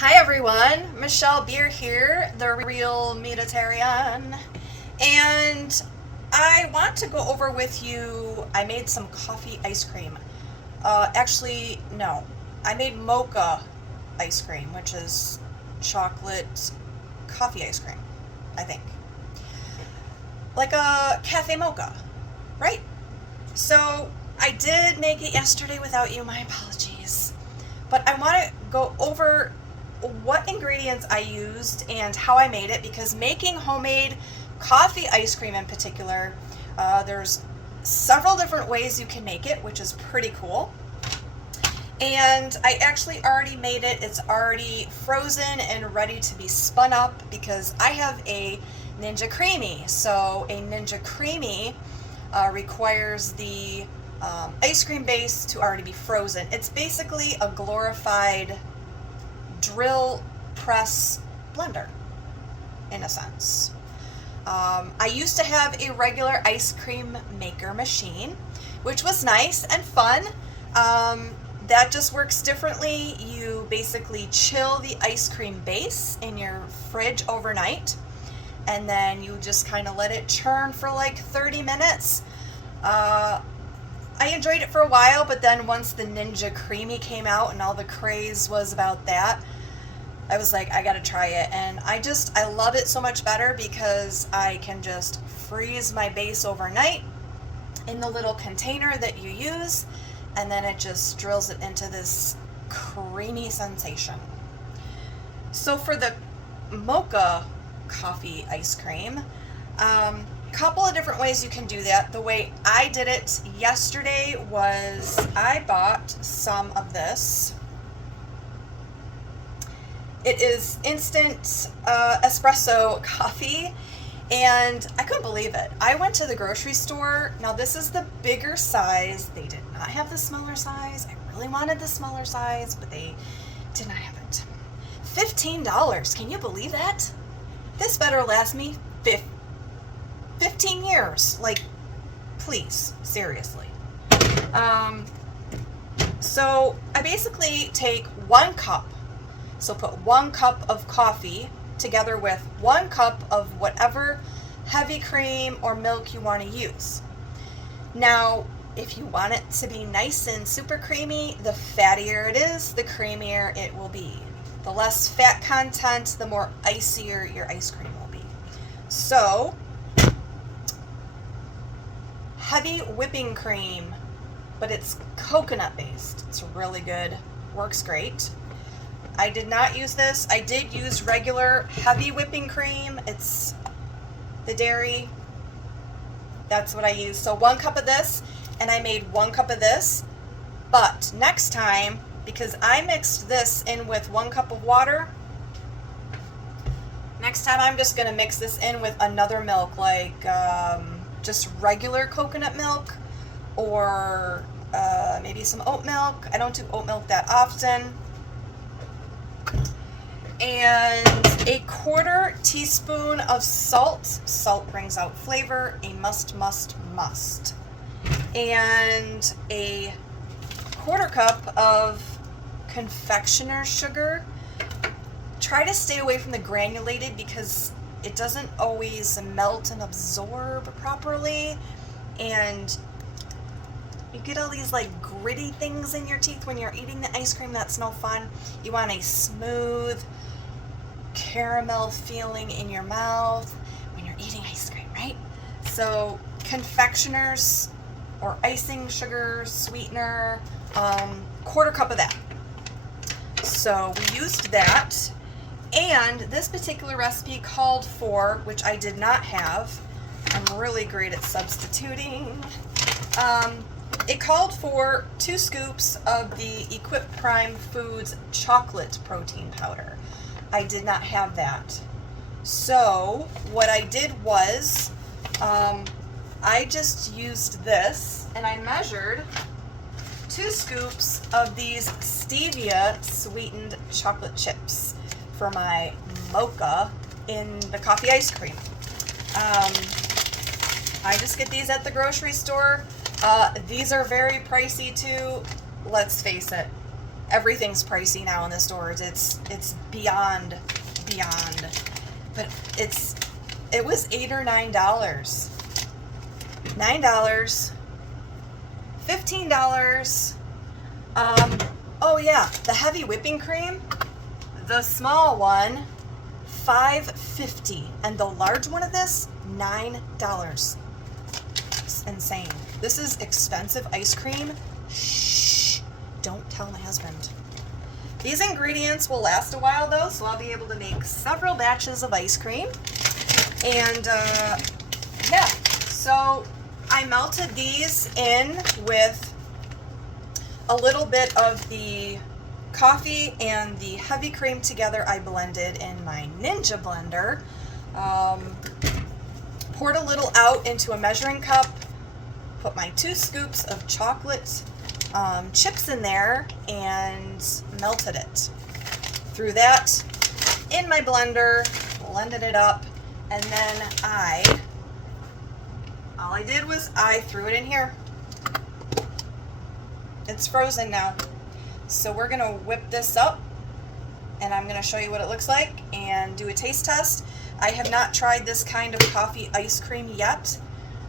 Hi everyone, Michelle Beer here, the real Mediterranean, and I want to go over with you. I made some coffee ice cream. Actually, no, I made mocha ice cream, which is chocolate coffee ice cream, I think. Like a cafe mocha, right? So I did make it yesterday without you, my apologies. But I want to go over what ingredients I used and how I made it, because making homemade coffee ice cream in particular, there's several different ways you can make it, which is pretty cool. And I actually already made it. It's already frozen and ready to be spun up because I have a Ninja Creami. So a Ninja Creami requires the ice cream base to already be frozen. It's basically a glorified drill press blender in a sense. I used to have a regular ice cream maker machine, which was nice and fun. That just works differently. You basically chill the ice cream base in your fridge overnight, and then you just kind of let it churn for like 30 minutes. I enjoyed it for a while, but then once the Ninja Creami came out and all the craze was about that, I was like, I gotta try it. And I love it so much better because I can just freeze my base overnight in the little container that you use, and then it just drills it into this creamy sensation. So for the mocha coffee ice cream, couple of different ways you can do that. The way I did it yesterday was I bought some of this. It is instant espresso coffee, and I couldn't believe it. I went to the grocery store. Now this is the bigger size. They did not have the smaller size. I really wanted the smaller size, but they did not have it. $15. Can you believe that? This better last me 15 years. Like, please, seriously. So I basically take 1 cup. So put 1 cup of coffee together with 1 cup of whatever heavy cream or milk you want to use. Now, if you want it to be nice and super creamy, the fattier it is, the creamier it will be. The less fat content, the more icier your ice cream will be. So, heavy whipping cream, but it's coconut based. It's really good, works great. I did not use this. I did use regular heavy whipping cream. It's the dairy. That's what I used. So 1 cup of this, and I made 1 cup of this. But next time, because I mixed this in with 1 cup of water, next time I'm just going to mix this in with another milk, like just regular coconut milk, or maybe some oat milk. I don't do oat milk that often. And a 1/4 teaspoon of salt. Salt brings out flavor. A must. And a 1/4 cup of confectioner's sugar. Try to stay away from the granulated because it doesn't always melt and absorb properly, and you get all these like gritty things in your teeth when you're eating the ice cream. That's no fun. You want a smooth caramel feeling in your mouth when you're eating ice cream, right? So confectioners or icing sugar sweetener, 1/4 cup of that. So we used that, and this particular recipe called for, which I did not have, I'm really great at substituting, it called for 2 scoops of the Equip Prime Foods chocolate protein powder. I did not have that. So what I did was I just used this, and I measured 2 scoops of these stevia sweetened chocolate chips for my mocha in the coffee ice cream. I just get these at the grocery store. These are very pricey too. Let's face it, everything's pricey now in the stores. It's beyond, but it was $8 or $9, $9, $15. Oh yeah, the heavy whipping cream, the small one, $5.50, and the large one of this, $9. It's insane. This is expensive ice cream. Shh, don't tell my husband. These ingredients will last a while though, so I'll be able to make several batches of ice cream. And yeah, so I melted these in with a little bit of the coffee and the heavy cream together. I blended in my Ninja blender. Poured a little out into a measuring cup. Put my 2 scoops of chocolate chips in there and melted it. Threw that in my blender, blended it up, and then all I did was I threw it in here. It's frozen now. So we're gonna whip this up and I'm gonna show you what it looks like and do a taste test. I have not tried this kind of coffee ice cream yet.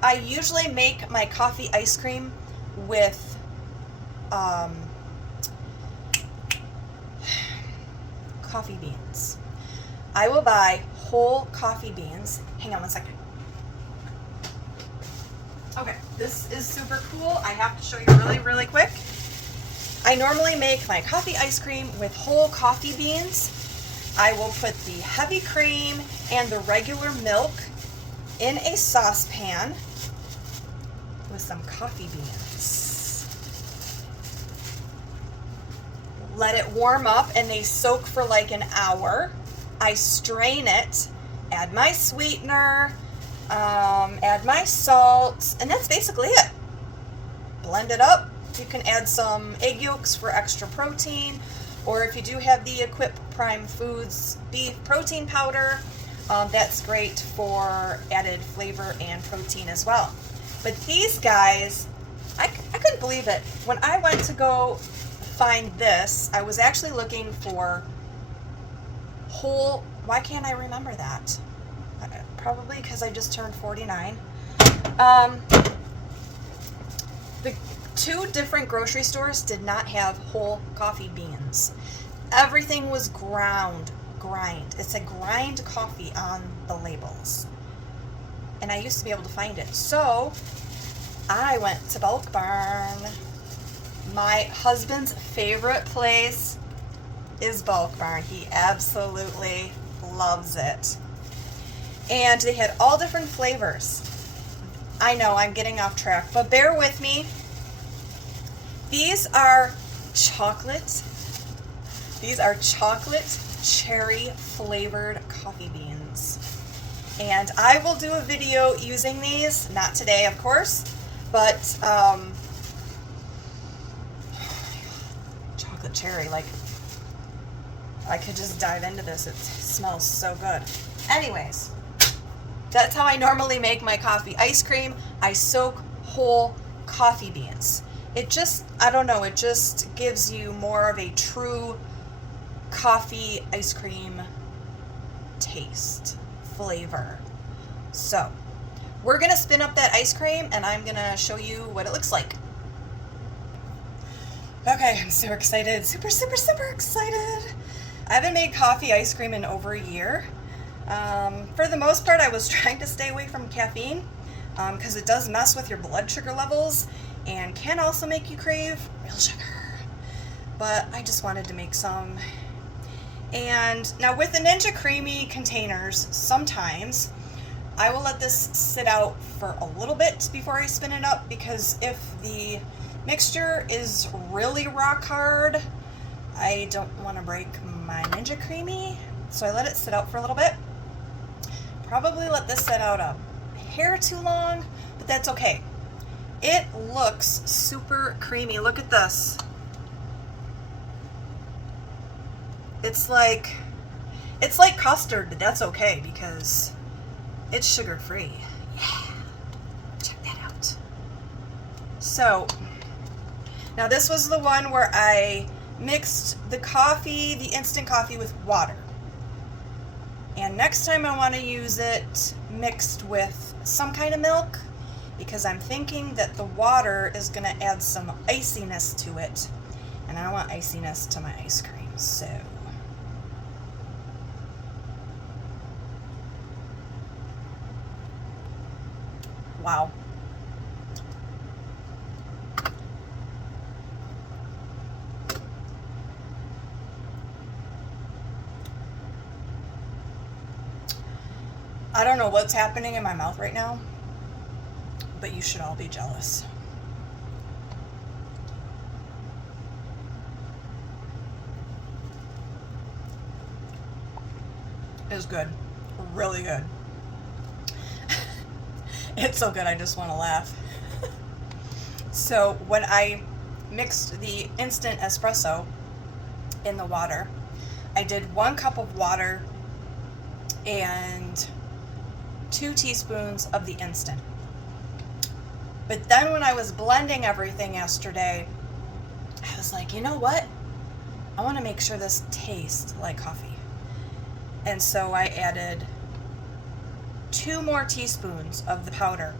I usually make my coffee ice cream with coffee beans. I will buy whole coffee beans. Hang on one second. Okay, this is super cool. I have to show you really quick. I normally make my coffee ice cream with whole coffee beans. I will put the heavy cream and the regular milk in a saucepan with some coffee beans. Let it warm up and they soak for like an hour. I strain it, add my sweetener, add my salt, and that's basically it. Blend it up. You can add some egg yolks for extra protein, or if you do have the Equip Prime Foods beef protein powder, that's great for added flavor and protein as well. But these guys, I couldn't believe it. When I went to go find this, I was actually looking for whole, why can't I remember that? Probably because I just turned 49. The 2 different grocery stores did not have whole coffee beans. Everything was grind. It said grind coffee on the labels. And I used to be able to find it. So I went to Bulk Barn. My husband's favorite place is Bulk Barn. He absolutely loves it. And they had all different flavors. I know I'm getting off track, but bear with me. These are chocolate. These are chocolate cherry flavored coffee beans. And I will do a video using these, not today of course, but chocolate cherry, like I could just dive into this. It smells so good. Anyways, that's how I normally make my coffee ice cream. I soak whole coffee beans. It just, I don't know, it just gives you more of a true coffee ice cream taste, flavor. So, we're gonna spin up that ice cream and I'm gonna show you what it looks like. Okay, I'm so excited, super excited. I haven't made coffee ice cream in over a year. For the most part, I was trying to stay away from caffeine because it does mess with your blood sugar levels and can also make you crave real sugar. But I just wanted to make some. And now with the Ninja Creami containers, sometimes I will let this sit out for a little bit before I spin it up, because if the mixture is really rock hard, I don't want to break my Ninja Creami, so I let it sit out for a little bit. Probably let this sit out a hair too long, but that's okay. It looks super creamy. Look at this. It's like custard, but that's okay because it's sugar-free. Yeah, check that out. So now this was the one where I mixed the coffee, the instant coffee, with water. And next time I want to use it mixed with some kind of milk, because I'm thinking that the water is going to add some iciness to it. And I don't want iciness to my ice cream, so. Wow. I don't know what's happening in my mouth right now, but you should all be jealous. It's good. Really good. It's so good, I just want to laugh. So when I mixed the instant espresso in the water, I did 1 cup of water and 2 teaspoons of the instant. But then when I was blending everything yesterday, I was like, you know what? I want to make sure this tastes like coffee. And so I added 2 more teaspoons of the powder.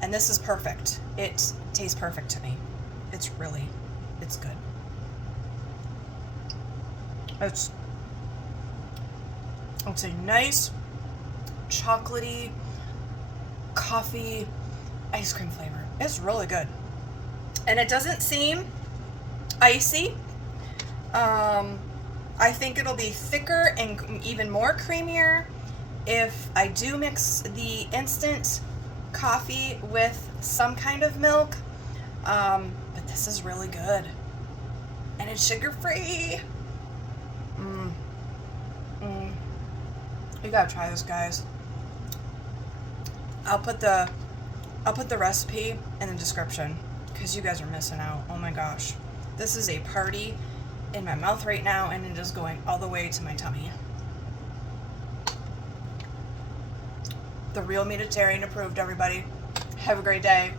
And this is perfect. It tastes perfect to me. It's good. It's a nice chocolatey coffee ice cream flavor. It's really good. And it doesn't seem icy. I think it'll be thicker and even more creamier if I do mix the instant coffee with some kind of milk. But this is really good. And it's sugar-free. You gotta try this, guys. I'll put the recipe in the description because you guys are missing out. Oh my gosh. This is a party in my mouth right now, and it is going all the way to my tummy. The Real Mediterranean approved, everybody. Have a great day.